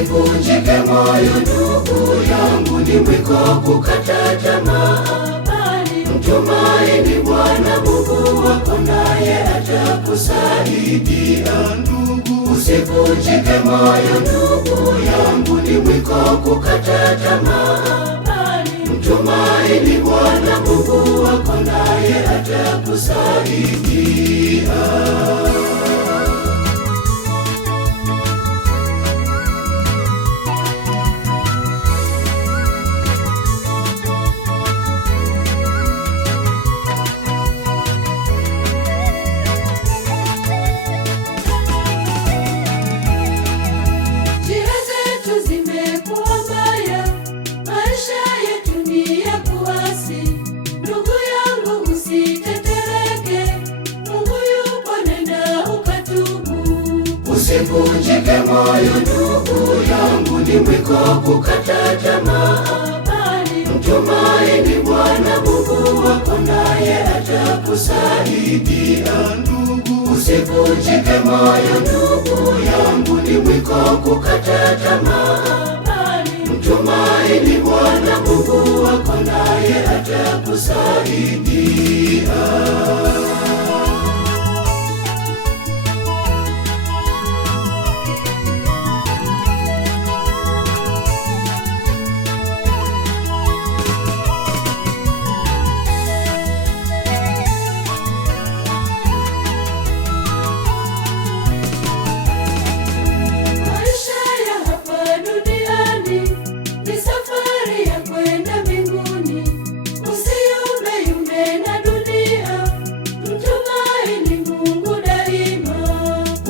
Usivunjike moyo ndugu yangu, ni mwiko kukata tamaa, bali mtumaini Bwana Mungu wako, naye atakusaidia ndugu. Usivunjike moyo ndugu yangu, ni mwiko kukata tamaa, bali mtumaini Bwana Mungu wako, naye atakusaidia. Usivunjike moyo ndugu yangu, ni mwiko kukata tamaa, bali mtumaini Bwana Mungu wako, naye atakusaidia ndugu. Usivunjike moyo ndugu yangu, ni mwiko kukata tamaa, bali mtumaini Bwana Mungu wako, naye atakusaidia.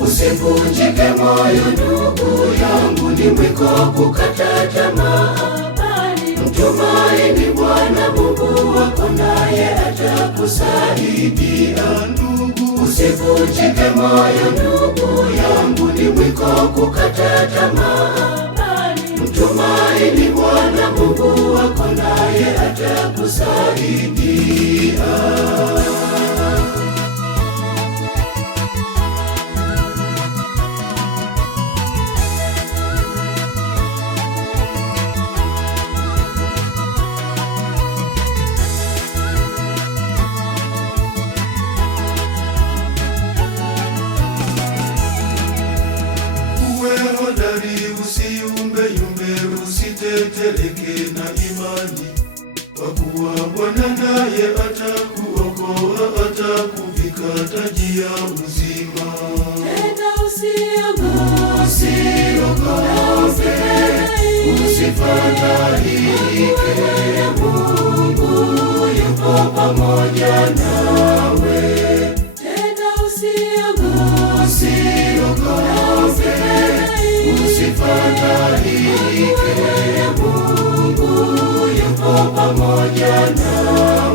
Usivunjike moyo ndugu yangu, ni mwiko kukata tamaa, bali mtumaini Bwana Mungu wako, naye atakusaidia ndugu. Usivunjike moyo ndugu yangu, ni mwiko kukata tamaa, bali mtumaini Bwana Mungu wako, naye atakusaidia. Usiyumbe, usiteteleke na imani, kwa kuwa Bwana naye atakuokoa, atakuvika taji ya uzima. Tena usiogope, usifadhaike, Mungu yupo pamoja nawe. Tena usiogope, usifadhaike, Mungu yupo pamoja nawe.